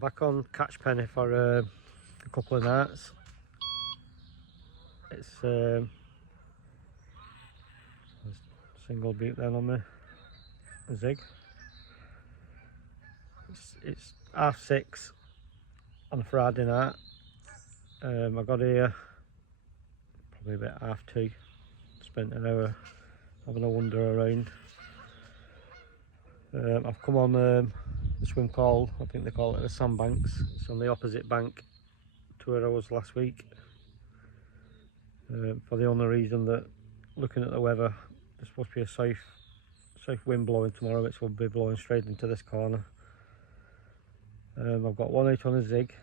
back on catch penny for a couple of nights. It's a single beat then on my zig. It's 6:30 on a Friday night. I got here probably about 2:30. Spent an hour having a wander around. I've come on the swim called, I think they call it the sandbanks. It's on the opposite bank to where I was last week. For the only reason that, looking at the weather, there's supposed to be a south wind blowing tomorrow, which will be blowing straight into this corner. I've got 1/8 on a zig,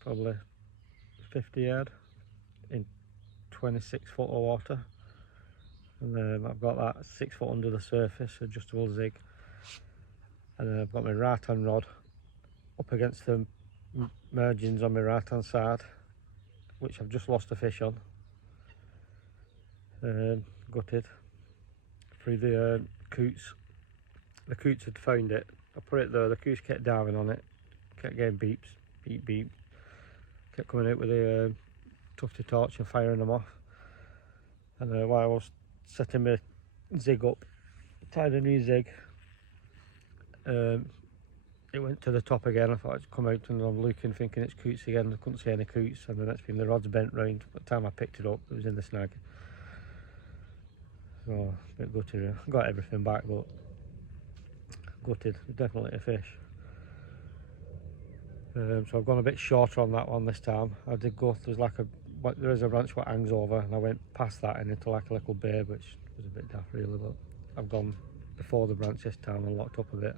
probably 50 yard in 26 foot of water, and I've got that 6 foot under the surface, adjustable zig, and then I've got my right hand rod up against the margins on my right hand side, which I've just lost a fish on. Gutted through the coots. The coots had found it. I put it there, the coots kept diving on it, kept getting beeps, beep beep, kept coming out with a tufty torch and firing them off. And while I was setting my zig up, tied a new zig, it went to the top again. I thought it'd come out, and I'm looking thinking it's coots again. I couldn't see any coots, and the next thing the rod's bent round. By the time I picked it up, it was in the snag. So a bit gutted. Got everything back, but gutted. Definitely a fish. So I've gone a bit shorter on that one this time. I did go, there is a branch what hangs over, and I went past that and into like a little bay, which was a bit daft really, but I've gone before the branch this time and locked up a bit.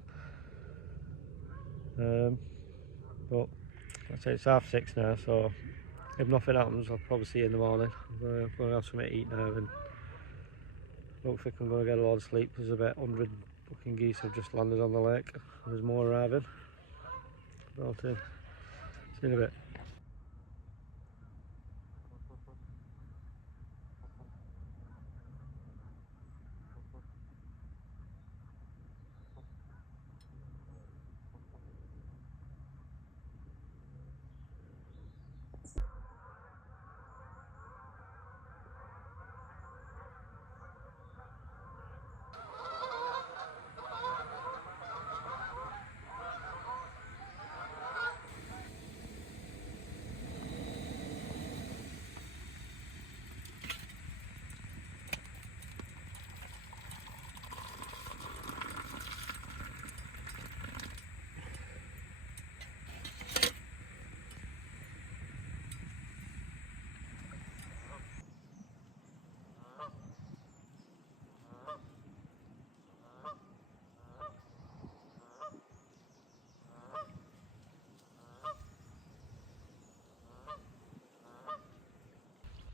But I'd say it's 6:30 now, so if nothing happens, I'll probably see you in the morning. I'm going to have something to eat now, and hopefully I'm going to get a lot of sleep. There's about 100 fucking geese have just landed on the lake. There's more arriving. Well, see you in a bit.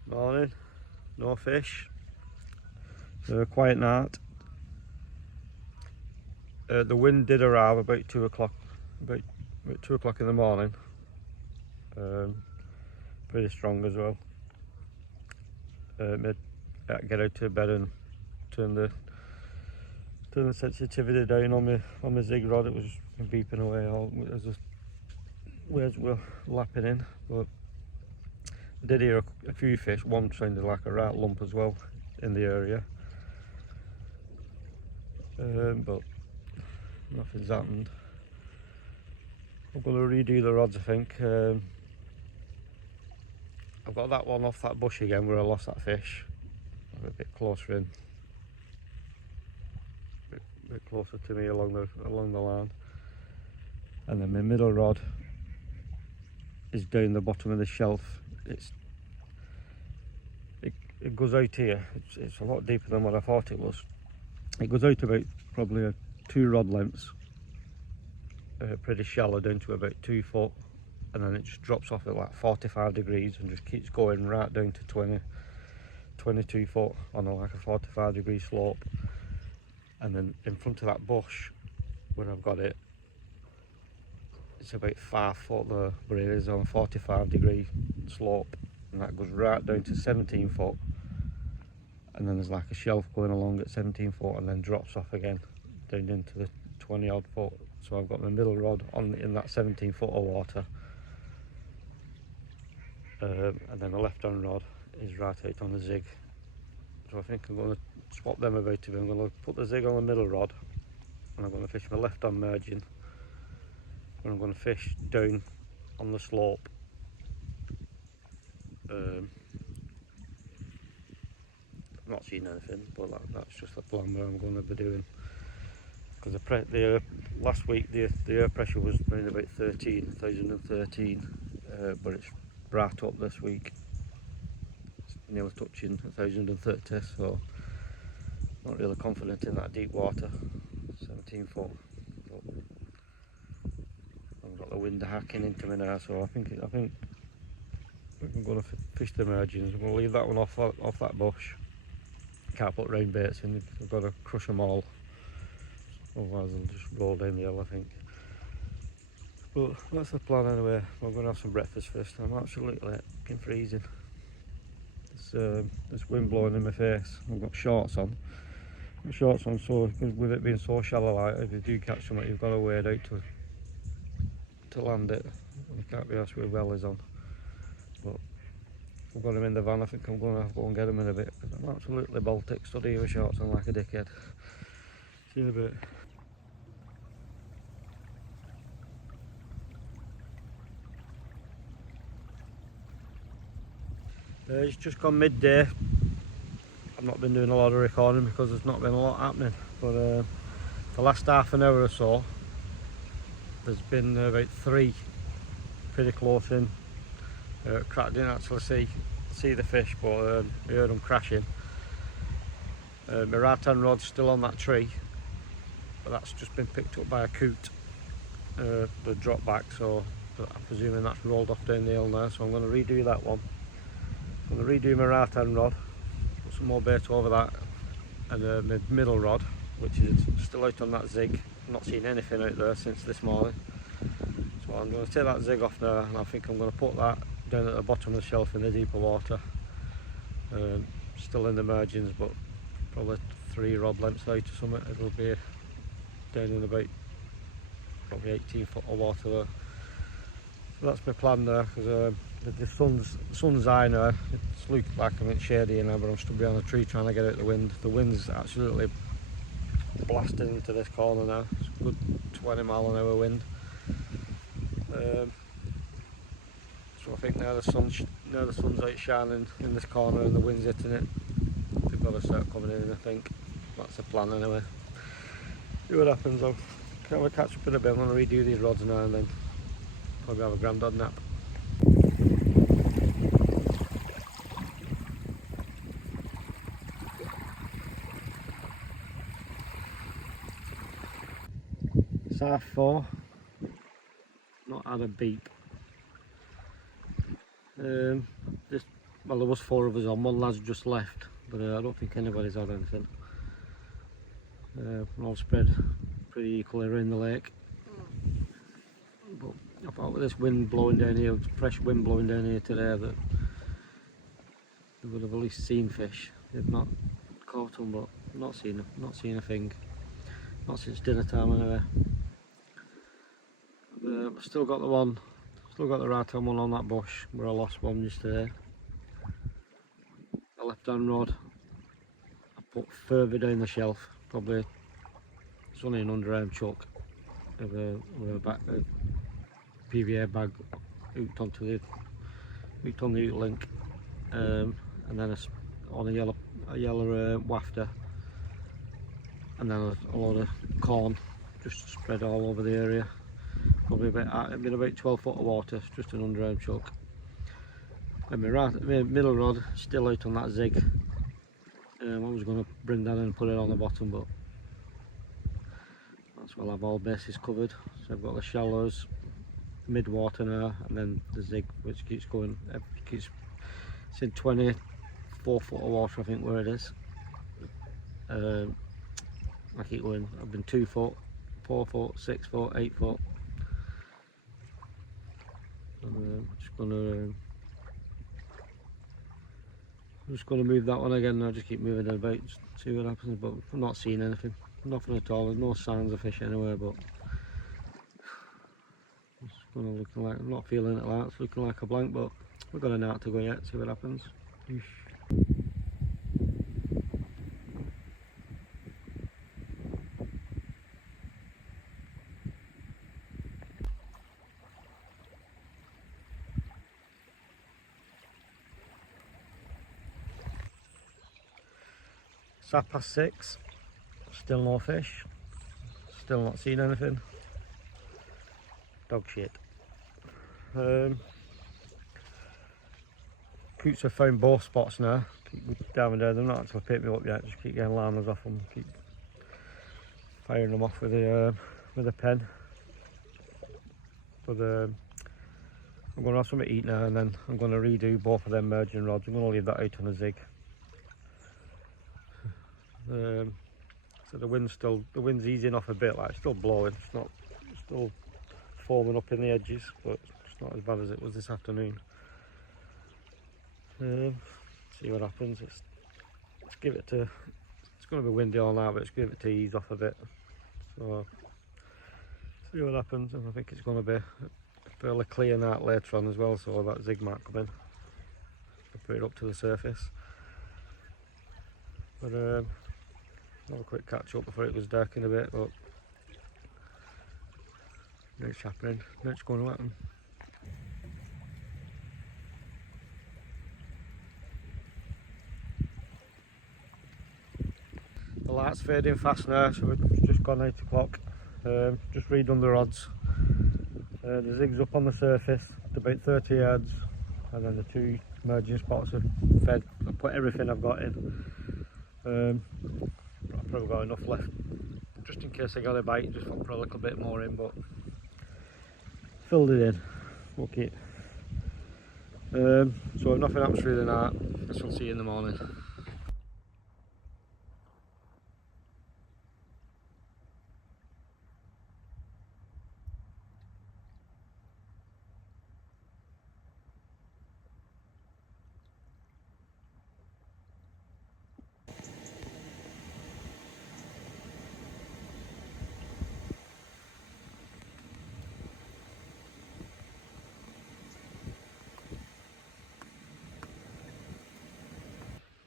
Morning, no fish. Quiet night. The wind did arrive about 2 o'clock, about 2 o'clock in the morning. Pretty strong as well. Get out to bed and turn the sensitivity down on my zig rod. It was beeping away all as the waves were lapping in. But I did hear a few fish. One sounded like a right lump as well in the area, but nothing's happened. I'm going to redo the rods, I think. I've got that one off that bush again where I lost that fish. I'm a bit closer in, a bit closer to me along the line. And then my middle rod is down the bottom of the shelf. It goes out here. It's a lot deeper than what I thought it was. It goes out about probably 2 rod lengths, pretty shallow, down to about 2 foot, and then it just drops off at like 45 degrees and just keeps going right down to 22 foot on like a 45 degree slope. And then in front of that bush where I've got it, it's about 5 foot there, but it is on a 45 degree slope, and that goes right down to 17 foot, and then there's like a shelf going along at 17 foot and then drops off again down into the 20 odd foot. So I've got my middle rod on in that 17 foot of water, and then my left hand rod is right out on the zig. So I think I'm going to swap them about a bit. I'm going to put the zig on the middle rod, and I'm going to fish my left hand margin, and I'm going to fish down on the slope. I'm not seeing anything, but that's just the plan where I'm going to be doing. Because last week the air pressure was around about 1,013, but it's right up this week. It's nearly touching 1,030, so not really confident in that deep water. 17 foot. But I've got the wind hacking into me now, so I think I'm going to fish the margins. I'm going to leave that one off that bush. Can't put round baits in. I've got to crush them all. Otherwise I'll just roll down the hill, I think. But that's the plan anyway. We're going to have some breakfast first. I'm absolutely fucking freezing. This wind blowing in my face. I've got shorts on. So with it being so shallow, like, if you do catch something, you've got to wade out to land it. You can't be asked with wellies on. But I've got them in the van. I think I'm going to have to go and get them in a bit, because I'm absolutely Baltic, stood here with shorts on like a dickhead. See you in a bit. It's just gone midday. I've not been doing a lot of recording because there's not been a lot happening, but the last half an hour or so there's been about 3 pretty close in. Didn't actually see the fish, but I heard them crashing. My right hand rod's still on that tree, but that's just been picked up by a coot. The drop back, so I'm presuming that's rolled off down the hill now, so I'm going to redo that one. I'm going to redo my right hand rod, put some more bait over that, and my middle rod, which is still out on that zig. I've not seen anything out there since this morning, so I'm going to take that zig off now, and I think I'm going to put that down at the bottom of the shelf in the deeper water. Still in the margins, but probably 3 rod lengths out or something. It'll be down in about probably 18 foot of water there. So that's my plan there, because the sun's high now. It's looked like I'm in shady now, but I'm stood behind a tree trying to get out the wind. The wind's absolutely blasted into this corner now. It's a good 20 mile an hour wind. So I think now the sun's out shining in this corner and the wind's hitting it, they've got to start coming in. I think that's the plan anyway. See what happens. I'll catch up in a bit. I'm going to redo these rods now and then probably have a granddad nap. It's 4:30. Not had a beep. Well, there was 4 of us on. One lad's just left, but I don't think anybody's had anything. We're all spread pretty equally around the lake. But I thought with this wind blowing down here, fresh wind blowing down here today, that they would have at least seen fish. They've not caught them, but not seen them. Not seen a thing. Not since dinner time anyway. I've still got the right hand one on that bush where I lost one yesterday. The left hand rod I put further down the shelf, probably it's only an underarm chuck with a PVA bag hooked on the hook link, and then on a yellow wafter, and then a load of corn just spread all over the area. Probably about 12 foot of water, just an underarm chuck. And my middle rod still out on that zig. I was going to bring that in and put it on the bottom, but that's why I'll have all bases covered. So I've got the shallows, mid water now, and then the zig, which keeps going. It's in 24 foot of water, I think, where it is. I keep going. I've been 2 foot, 4 foot, 6 foot, 8 foot. I'm just gonna move that one again. I'll just keep moving it about, just see what happens. But I'm not seeing anything, nothing at all. There's no signs of fish anywhere, but looking like, I'm not feeling it like, it's looking like a blank, but we've got an out to go yet, see what happens. Oof. It's 6:30, still no fish, still not seen anything. Dog shit. Coots have found both spots now. Keep down there, they're not actually picked me up yet, just keep getting liners off them, keep firing them off with a pen. But I'm going to have something to eat now, and then I'm going to redo both of them merging rods. I'm going to leave that out on a zig. So the wind's easing off a bit, like it's still blowing, it's still foaming up in the edges, but it's not as bad as it was this afternoon. See what happens. It's going to be windy all night, but let's give it to ease off a bit. So see what happens, and I think it's going to be a fairly clear night later on as well, so that zig might come in. I'll put it up to the surface. But have a quick catch up before it was darking a bit, but it's happening, it's going to happen. The light's fading fast now, so it's just gone 8 o'clock. Just redone the rods. The zig's up on the surface at about 30 yards, and then the two merging spots are fed. I put everything I've got in. I've probably got enough left just in case I got a bite, just put a little bit more in, but filled it in. Okay. So if nothing happens through the night, I shall see you in the morning.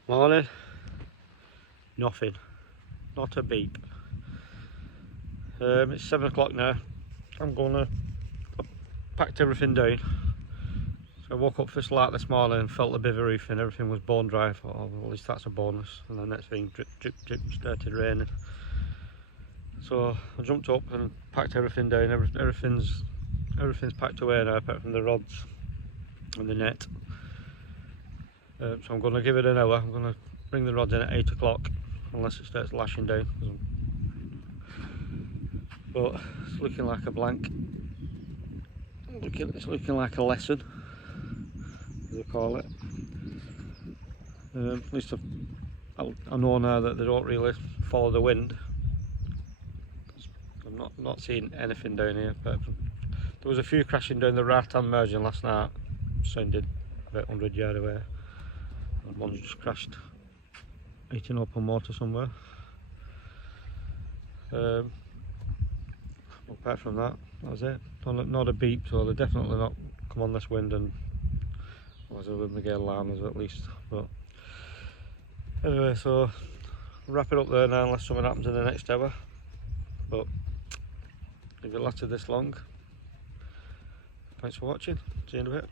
Morning. Nothing. Not a beep. It's 7 o'clock now. I've packed everything down. So I woke up first light this morning and felt the bivvy roof and everything was bone dry. I thought, oh, well, at least that's a bonus. And the next thing, drip, drip, drip, started raining. So I jumped up and packed everything down. Everything's packed away now, apart from the rods and the net. So I'm going to give it an hour. I'm going to bring the rods in at 8 o'clock, unless it starts lashing down. But it's looking like a blank. It's looking like a lesson, as they call it. At least I know now that they don't really follow the wind. I'm not seeing anything down here. But there was a few crashing down the right-hand margin last night. Sounded about 100 yards away. And one's just crashed, eating open water somewhere. Apart from that, that was it. Not a beep, so they're definitely not come on this wind, and otherwise there wouldn't be alarms at least. But anyway, so wrap it up there now unless something happens in the next hour. But if it lasted this long, thanks for watching. See you in a bit.